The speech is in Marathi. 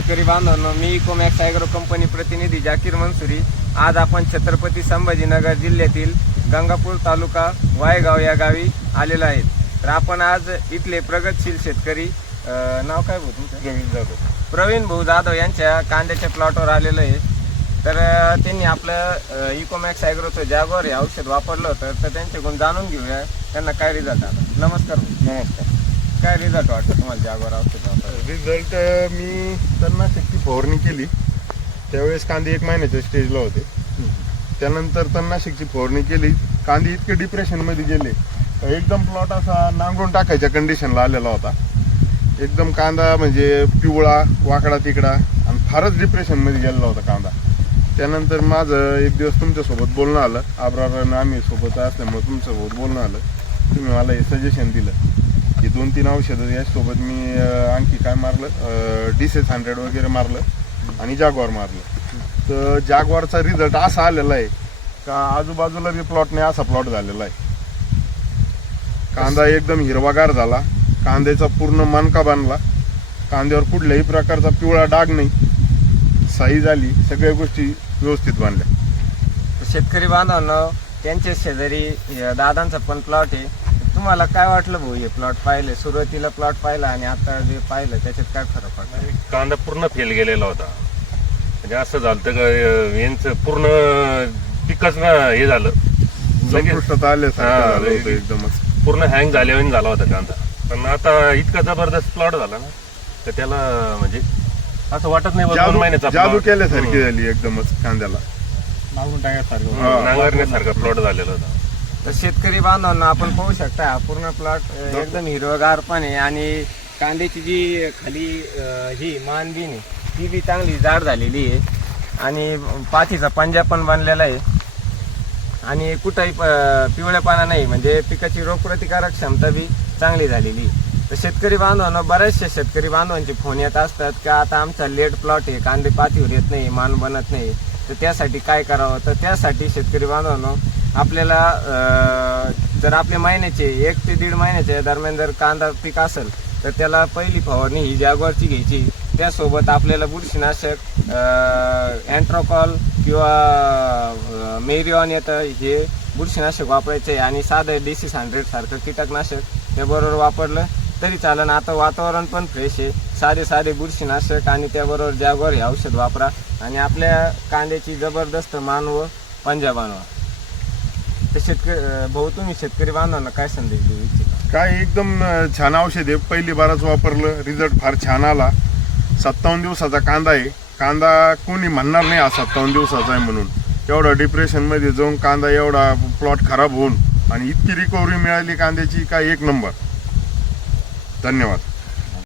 शेतकरी बांधवांनो मी इकोमॅक्स ॲग्रो कंपनी प्रतिनिधी जाकीर मनसुरी. आज आपण छत्रपती संभाजीनगर जिल्ह्यातील गंगापूर तालुका वायगाव या गावी आलेलो आहेत तर आपण आज इथले प्रगतशील शेतकरी अं, नाव काय भाऊ तुमचं? प्रवीण जाधव. प्रवीण भाऊ जाधव यांच्या कांद्याच्या प्लॉटवर आलेलो आहे. तर अं, त्यांनी आपलं इकोमॅक्स ॲग्रोचं जॅगवर हे औषध वापरलं होतं. तर त्यांच्याकडून जाणून घेऊया. त्यांना काय रिझल्ट आला? नमस्कार भाऊ. नमस्कार. काय रिझल्ट वाटतं तुम्हाला जागवर औषध रिझल्ट मी तणनाशकची फवारणी केली. त्यावेळेस कांदे एक महिन्याच्या स्टेजला होते. त्यानंतर तणनाशकची फवारणी केली. कांदे इतके डिप्रेशनमध्ये गेले. एकदम प्लॉट असा नांगरून टाकायच्या कंडिशनला आलेला होता. एकदम कांदा म्हणजे पिवळा वाकडा तिकडा आणि फारच डिप्रेशनमध्ये गेलेला होता कांदा. त्यानंतर माझं एक दिवस तुमच्यासोबत बोलणं आलं. आब्रारानं आम्ही सोबत असल्यामुळे तुमच्यासोबत बोलणं आलं. तुम्ही मला हे सजेशन दिलं. ही दोन तीन औषधं यासोबत मी आणखी काय मारलं? डिसेस हंड्रेड वगैरे मारलं आणि जागवार मारलं. तर जागवारचा रिझल्ट असा आलेला आहे का आजूबाजूला बी प्लॉटने असा प्लॉट झालेला आहे. कांदा एकदम हिरवागार झाला. कांद्याचा पूर्ण मनका बांधला कांद्यावर कुठल्याही प्रकारचा पिवळा डाग नाही. साई झाली. सगळ्या गोष्टी व्यवस्थित बांधल्या शेतकरी बांधवांना त्यांच्या शेजारी दादांचा पण प्लॉट आहे. तुम्हाला काय वाटलं भाऊ हे प्लॉट पाहिले सुरुवातीला प्लॉट पाहिला आणि आता जे पाहिलं त्याच्यात काय फरक पडला कांदा पूर्ण फेल गेलेला होता म्हणजे असं झालं का अं, यांचं पूर्ण पिकच ना हे झालं लगेच संपुष्टात आल्यासारखं हा, झालं होतं लगेच. एकदमच पूर्ण हँग झाल्यावर झाला होता कांदा पण आता इतका जबरदस्त प्लॉट झाला ना तर त्याला म्हणजे असं वाटत नाही बा, दोन जादू महिन्याचा जादू plot. केल्यासारखी. झाली एकदमच कांद्याला. नांगरण्यासारखा प्लॉट झालेला होता तर शेतकरी बांधवांना आपण पाहू शकता हा पूर्ण प्लॉट एकदम हिरवगार पण आहे आणि कांद्याची जी खाली अं, ही मान बी नाही ती बी चांगली जाड झालेली आहे. आणि पाठीचा पंजा पण बनलेला आहे. आणि कुठंही प- पिवळेपणा नाही म्हणजे पिकाची रोगप्रतिकारक क्षमता बी चांगली झालेली आहे. तर शेतकरी बांधवांना बऱ्याचशा शेतकरी बांधवांचे फोन येत असतात का आता आमचा लेट प्लॉट आहे कांदे पातीवर येत नाही मान बनत नाही. तर त्यासाठी काय करावं? तर त्यासाठी शेतकरी बांधवांनो आपल्याला जर आपले महिन्याचे एक ते दीड महिन्याच्या दरम्यान जर कांदा पीक असेल तर त्याला पहिली फवारणी ही जागवारची घ्यायची. त्यासोबत आपल्याला बुरशीनाशक अँट्रोकॉल किंवा मेरिऑन येतं हे बुरशीनाशक वापरायचं आहे. आणि साधं डिसीस हंड्रेड सारखं कीटकनाशक त्याबरोबर वापरलं तरी चालन आता वातावरण पण फ्रेश आहे. साधे साधे बुरशीनाशक आणि त्याबरोबर ज्यावर हे औषध वापरा आणि आपल्या कांद्याची जबरदस्त मानव पंजाब पंजा बनवा. तर शेतकरी भाऊ तुम्ही शेतकरी बांधवांना काय संदेश देऊ इच्छिता? काय एकदम छान औषध आहे. पहिली बाराच वापरलं रिझल्ट फार छान आला. सत्तावन्न दिवसाचा कांदा आहे. कांदा कोणी म्हणणार नाही हा सत्तावन्न दिवसाचा आहे म्हणून. एवढा डिप्रेशनमध्ये जाऊन कांदा एवढा प्लॉट खराब होऊन आणि इतकी रिकव्हरी मिळाली कांद्याची काय एक नंबर धन्यवाद.